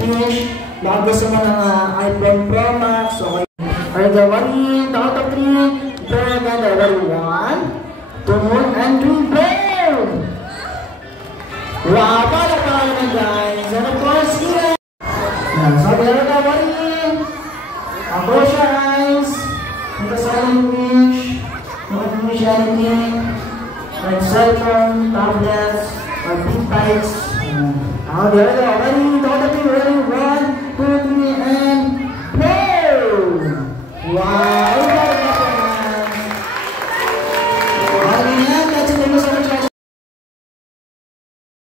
Trish. Baka gusto mo ng iPhone Pro Max. Okay. Alright, the one, the out of 3. Prepare again, the ready. 1, 2, and 3, play! Wow, para naman guys. And of course, here. So, there ka, one. Close your eyes. Make a silent wish. Don't wish anything. Like cell phone, tablets, or big bikes. Now, there we go. Ready? Don't have to be ready. 1,